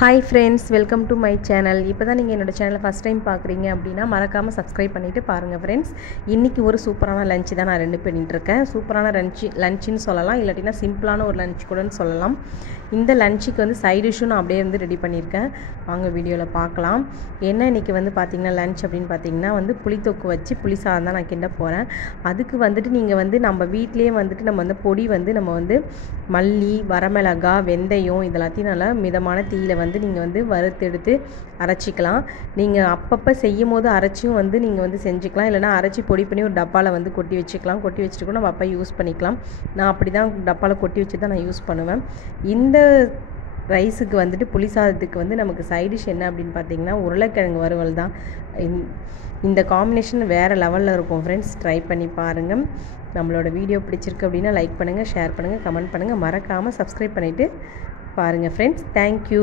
Hi friends, welcome to my channel. இப்போ தான் நீங்கள் என்னோடய சேனலை ஃபஸ்ட் டைம் பார்க்குறீங்க அப்படின்னா மறக்காமல் சப்ஸ்கிரைப் பண்ணிவிட்டு பாருங்கள் ஃப்ரெண்ட்ஸ். இன்றைக்கி ஒரு சூப்பரான லஞ்சு தான் நான் ரெடி பண்ணிகிட்ருக்கேன். சூப்பரான லஞ்சுன்னு சொல்லலாம், இல்லாட்டினா சிம்பிளான ஒரு லஞ்ச் கூடன்னு சொல்லலாம். இந்த லஞ்சுக்கு வந்து சைட் டிஷ்ஷும் நான் அப்படியே வந்து ரெடி பண்ணியிருக்கேன். வாங்க வீடியோவில் பார்க்கலாம். என்ன இன்றைக்கி வந்து பார்த்திங்கன்னா லஞ்ச் அப்படின்னு பார்த்திங்கன்னா வந்து புளித்தொக்கு வச்சு புளி சாதம் தான் நான் கிண்ட போகிறேன். அதுக்கு வந்துட்டு நீங்கள் வந்து நம்ம வீட்லேயே வந்துட்டு நம்ம வந்து பொடி வந்து நம்ம வந்து மல்லி, வரமிளகா, வெந்தயம் இதெல்லாத்தையும் நல்லா மிதமான தீயில் வந்து நீங்கள் வந்து வறுத்தெடுத்து அரைச்சிக்கலாம். நீங்கள் அப்பப்போ செய்யும் போது அரைச்சியும் வந்து நீங்கள் வந்து செஞ்சுக்கலாம். இல்லைனா அரைச்சி பொடி பண்ணி ஒரு டப்பாவில் வந்து கொட்டி வச்சுக்கலாம். கொட்டி வச்சுட்டு கூட நம்ம அப்போ யூஸ் பண்ணிக்கலாம். நான் அப்படி தான் டப்பாவில் கொட்டி வச்சு தான் நான் யூஸ் பண்ணுவேன். இந்த ரைஸுக்கு வந்துட்டு புளி சாதத்துக்கு வந்து நமக்கு சைட் டிஷ் என்ன அப்படின்னு பார்த்தீங்கன்னா உருளைக்கிழங்கு வறுவல் தான். இந்த காம்பினேஷன் வேறு லெவலில் இருக்கும் ஃப்ரெண்ட்ஸ். ட்ரை பண்ணி பாருங்கள். நம்மளோட வீடியோ பிடிச்சிருக்கு அப்படின்னா லைக் பண்ணுங்கள், ஷேர் பண்ணுங்கள், கமெண்ட் பண்ணுங்கள். மறக்காமல் சப்ஸ்கிரைப் பண்ணிவிட்டு பாருங்கள் ஃப்ரெண்ட்ஸ். தேங்க்யூ.